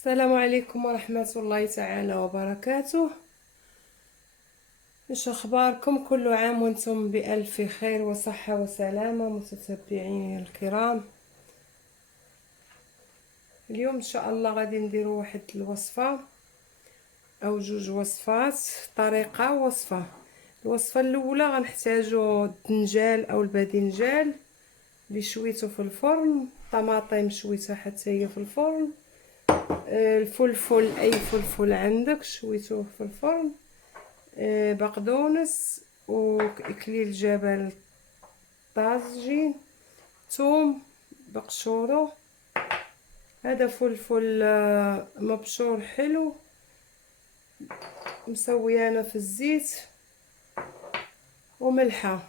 السلام عليكم ورحمة الله تعالى وبركاته. ايش اخباركم؟ كل عام وانتم بألف خير وصحة وسلامة متتبعيني الكرام. اليوم ان شاء الله غادي نديرو واحد الوصفة او جوج وصفات، طريقة وصفة. الوصفة الاولى غنحتاجو الدنجال او الباذنجال اللي شويته في الفرن، طماطم شويتها حتى هي في الفرن، الفلفل اي فلفل عندك شويته في الفرن، بقدونس واكليل جبل طازجين، ثوم بقشوره، هذا فلفل مبشور حلو مسويانه في الزيت، وملحه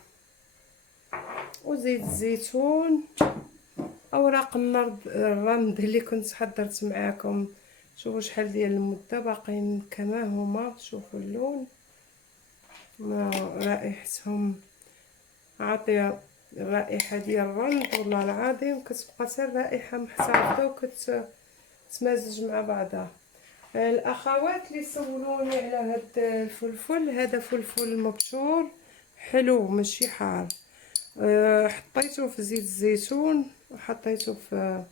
وزيت الزيتون، اوراق الرند اللي كنت حضرت معاكم. شوفوا شحال ديال المده باقيين كما هما، شوفوا اللون رائحتهم عاطيه الرائحه ديال الرند، والله العظيم كتبقى حتى الرائحه محتفظه وكتمازج مع بعضها. الاخوات اللي سولوني على هاد الفلفل، هذا فلفل مبشور حلو ماشي حار، حطيته في زيت الزيتون وحطيته في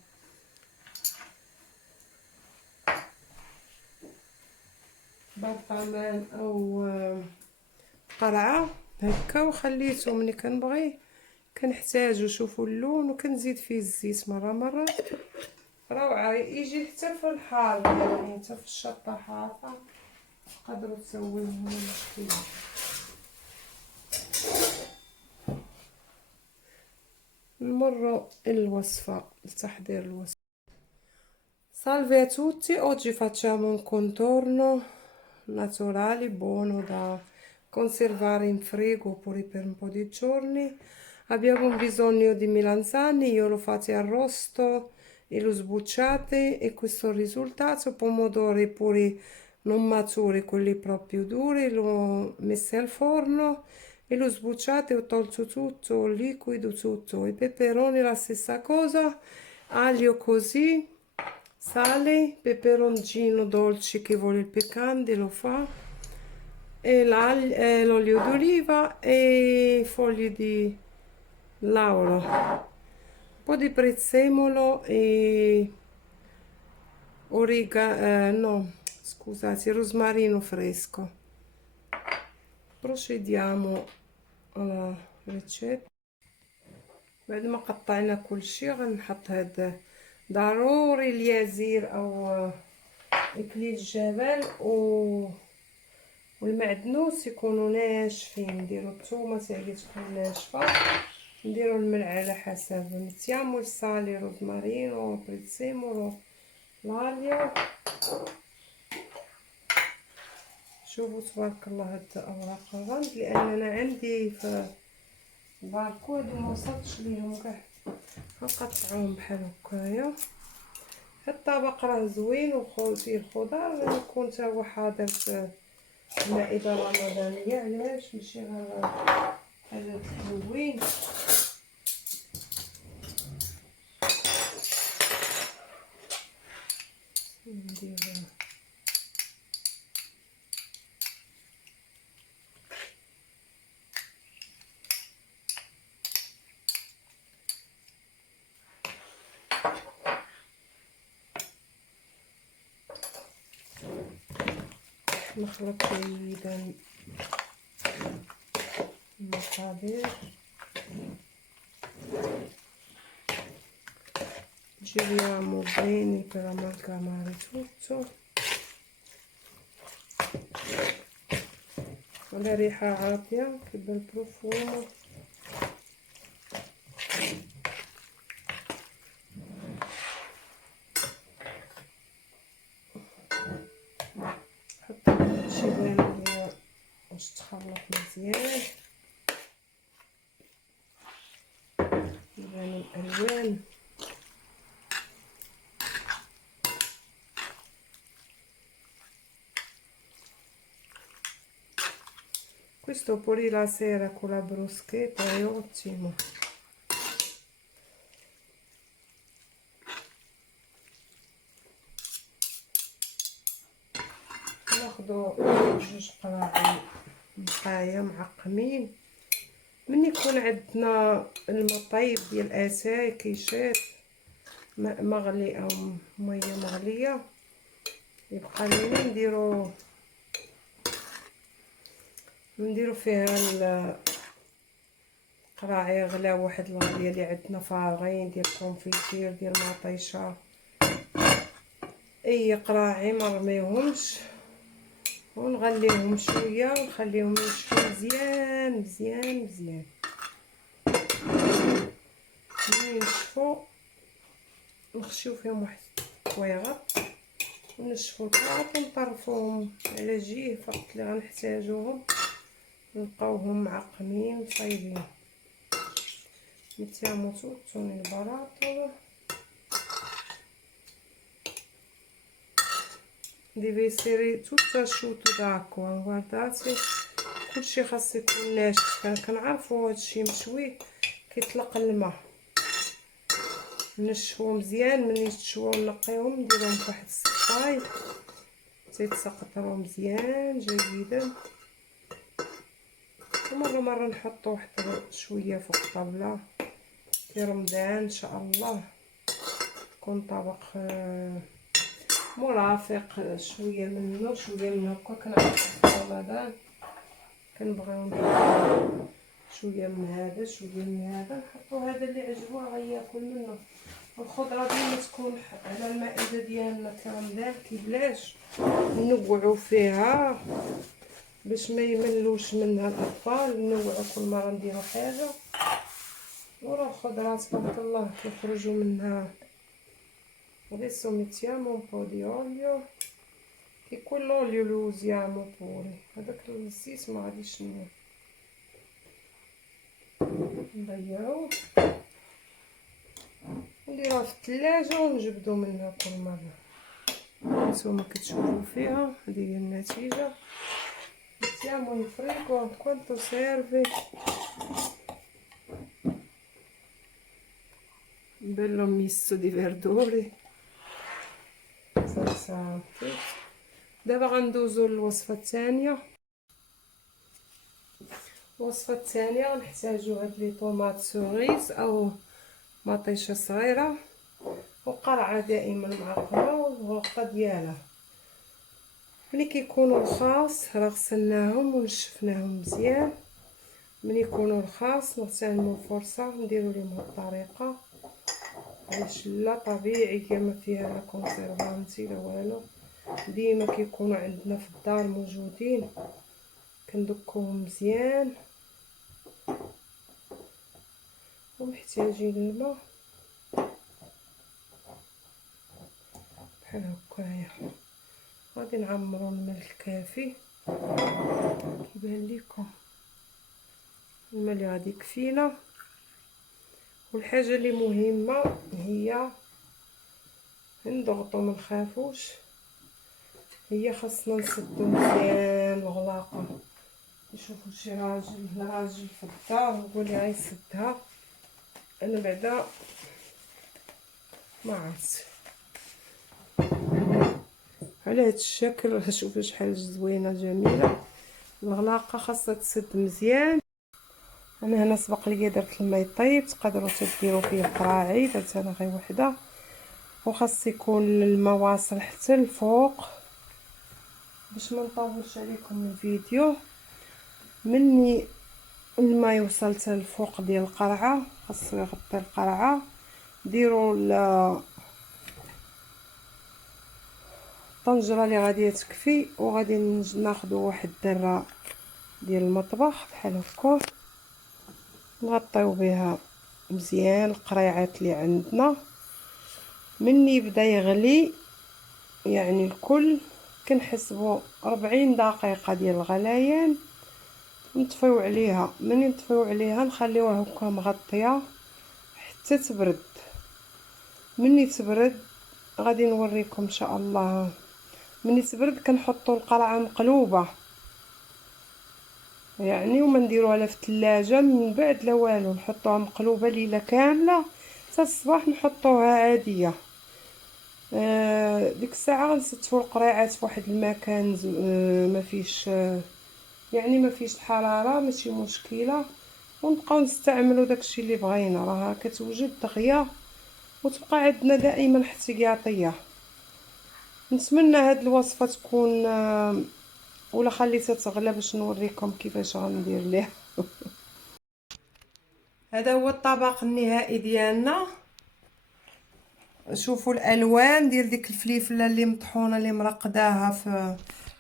برطمان او قرعه هكا، وخليته ملي كنبغي كنحتاجو. شوفوا اللون، وكنزيد فيه الزيت مره روعه، يجي حتى في الحار، يعني حتى في الشطه حاره تقدروا تسويوه ما مشكل. نمروا الوصفه لتحضير الوصفه. Salve a tutti, oggi facciamo un contorno naturale buono da conservare in frigo pure per un po' di giorni. Abbiamo bisogno di melanzane, io l'ho fatti arrosto e l'ho sbucciati, e questo è il risultato. Pomodori pure non maturi, quelli proprio duri, l'ho messi al forno e l'ho sbucciato e ho tolto tutto il liquido, tutto. I peperoni la stessa cosa, aglio così, sale, peperoncino dolce, chi vuole il piccante lo fa, e l'olio d'oliva e foglie di lauro, un po' di prezzemolo e no, scusate, rosmarino fresco. Procediamo alla ricetta. بعد ما قطعنا كل شيء غنحط هذا ضروري اليازير او اكليل الجبل والمعدنوس يكونوا ناشفين. نديرو الثومه حتى هي تكون ناشفه، نديرو الملح على حسب، متيامو الصالي روزمارينو بريتسيمولو لاليو. شوفوا تبارك الله هاد اوراق الرند، لاننا عندي في الباركود وما وصلتش ليهم كاع، غنقطعوهم بحال هكايا. الطبق راه زوين وفيه الخضر، يكون حتى هو حاضر في المائده الرمضانيه. علاش ماشي غير حاجه حلوين. ندير نخلط جيدا المقادير. giriamo bene per amalgamare tutto. la ريحة عاطية كيبان البروفومو. حط هادشي بان هي باش تخلط مزيان، يبانو الالوان. Questo pure la sera con la bruschetta è ottimo. ناخدو 2 قراعي نقايا معقمين. من يكون عندنا الماء طيب ديال اتاي كيشيط ماء مغلي او ميه مغليه، يبقى لينا نديرو فيها القراعي. غلا واحد الغليه اللي عندنا فارغين ديال كونفيتير ديال مطيشه، اي قراعي ما نرميوهمش ونغليهم شويه ونخليهم ينشفوا مزيان مزيان مزيان. ملي ينشفوا نخشيو فيهم واحد الكويغط ونشفوا الكاط ونطرفوهم على جهه في الوقت اللي غنحتاجوهم نلقاوهم معقمين طيبين. mettiamo tutto nel barattolo. deve essere tutto asciutto d'acqua. guardate كلشي خاص يكون ناشف. كنعرفوا هادشي مشوي كيطلق الماء، نشفوه مزيان. ملي يتشواو نقيوهم نديروهم فواحد الصفاي تيتسقطروا مزيان جيدا، ومره نحطو واحد شويه فوق الطاوله. في رمضان ان شاء الله يكون طبق مرافق، شويه منه شويه من هكا. كنعرف في رمضان كنبغيو نديرو شويه من هذا شويه من هذا، نحطو هذا اللي عجبو غياكل منه. الخضره ديما تكون على المائده ديالنا في رمضان كيبلاش نوعو فيها باش ما يملوش منها الاطفال. نوعو كل مره نديرو حاجه، ورا الخضره تبارك الله كيخرجوا منها. adesso mettiamo un po' di olio che quell'olio lo usiamo pure. هذاك الزيت ما غاديش نضيعوه، نديروها في الثلاجه ونجبدو منها كل مره. نتوما كتشوفوا فيها هذه هي النتيجه. mettiamo in frigo quanto serve. bello misto di verdure. دابا غندوزو للوصفه الثانيه. الوصفه الثانيه غنحتاجو هاد لي طوماط سوريز او مطيشه صغيره، وقرعه دائما معقمه والغلقه ديالها. ملي كيكونوا رخاص راه غسلناهم ونشفناهم مزيان. ملي يكونوا رخاص نغتنموا الفرصه نديروا لهم هاد الطريقه. الشله طبيعيه ما فيها لا كونسيرفانتي لا والو، ديما كيكونوا عندنا في الدار موجودين. كندكوهم مزيان ومحتاجين الماء بحال هكايا. غادي نعمرو الماء الكافي كيبان لكم الماء اللي غادي يكفينا. والحاجه اللي مهمه هي نضغطوا ما نخافوش، هي خاصنا نسدو مزيان الغلاقه. نشوفوا شي راجل في الدار نقول لي غيسدها، انا بعدا ما عرفت على هذا الشكل. شوفوا شحال زوينه جميله الغلاقه، خاصها تسد مزيان. انا هنا سبق لي درت الماء يطيب، تقدروا تديروا فيه قراعي، درت انا غير وحده. وخاص يكون الماء واصل حتى الفوق باش ما نطولش عليكم الفيديو. مني الماء يوصل حتى الفوق ديال القرعه، خاصو يغطي القرعه. ديروا الطنجره اللي غادي تكفي، وغادي ناخذوا واحد الدره ديال المطبخ بحال هكا نغطيو بها مزيان القريعات اللي عندنا. مني يبدا يغلي يعني الكل كنحسبوا 40 دقيقه ديال الغليان نطفيو عليها. مني نطفيو عليها نخليوها هكا مغطيه حتى تبرد. مني تبرد غادي نوريكم ان شاء الله. مني تبرد كنحطوا القرعه مقلوبه يعني، وما نديروها لا في الثلاجه من بعد لا والو، نحطوها مقلوبه ليله كامله حتى الصباح نحطوها عاديه. ديك الساعه غنستفوا القريعات فواحد المكان ما فيش يعني ما فيش الحراره، ماشي مشكله، ونبقاو نستعملوا داكشي اللي بغينا. راه كتوجد دغيا وتبقى عندنا دائما احتياطيه. نتمنى هاد الوصفه تكون ولا خليتها تغلى باش نوريكم كيفاش غندير ليها. هذا هو الطبق النهائي ديالنا. شوفوا الالوان ديال ديك الفليفله اللي مطحونه اللي مرقداها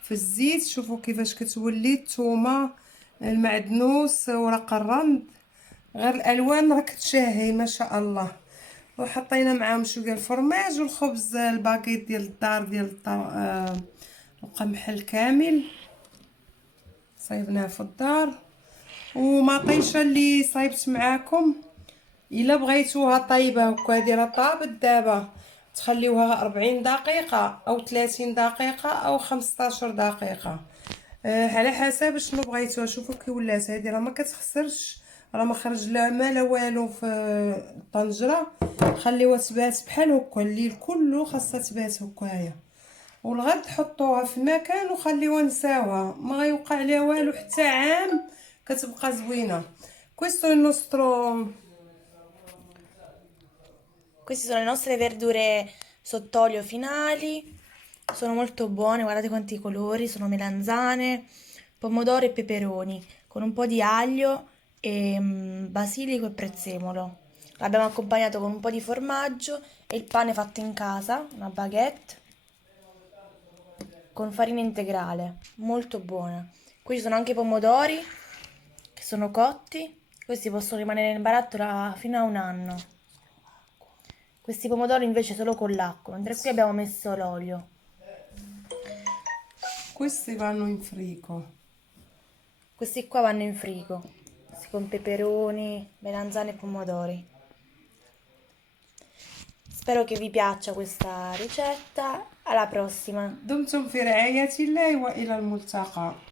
في الزيت. شوفوا كيفاش كتولي الثومه، المعدنوس، ورق الرند. غير الالوان راه كتشهي ما شاء الله. وحطينا معاهم شويه الفرماج والخبز الباكيت ديال الدار ديال القمح الكامل صايبناه في الدار. ومطيشه اللي صايبت معاكم الا بغيتوها طايبه هكا دايره طابت دابا تخليوها 40 دقيقه او 30 دقيقه او 15 دقيقه، على حسب شنو بغيتوها. شوفوا كي ولات هذه راه ما كتخسرش، راه ما خرج لا ما لا والو في الطنجره. خليوها تبات بحال هكا الليل كله، خاصها تبات هكايا، والغد حطوها في مكان وخليوها نساوها ما غيوقع ليها والو حتى عام، كتبقى زوينه. questo è il nostro. Queste sono le nostre verdure sott'olio finali, sono molto buone, guardate quanti colori, sono melanzane, pomodoro e peperoni, con un po' di aglio e basilico e prezzemolo. L'abbiamo accompagnato con un po' di formaggio e il pane fatto in casa, una baguette, con farina integrale, molto buona. Qui ci sono anche i pomodori che sono cotti, questi possono rimanere in barattolo fino a un anno. Questi pomodori invece solo con l'acqua, mentre qui abbiamo messo l'olio. Questi vanno in frigo. Questi qua vanno in frigo, questi con peperoni, melanzane e pomodori. Spero che vi piaccia questa ricetta, alla prossima! دمتم في رعاية الله وإلى الملتقى.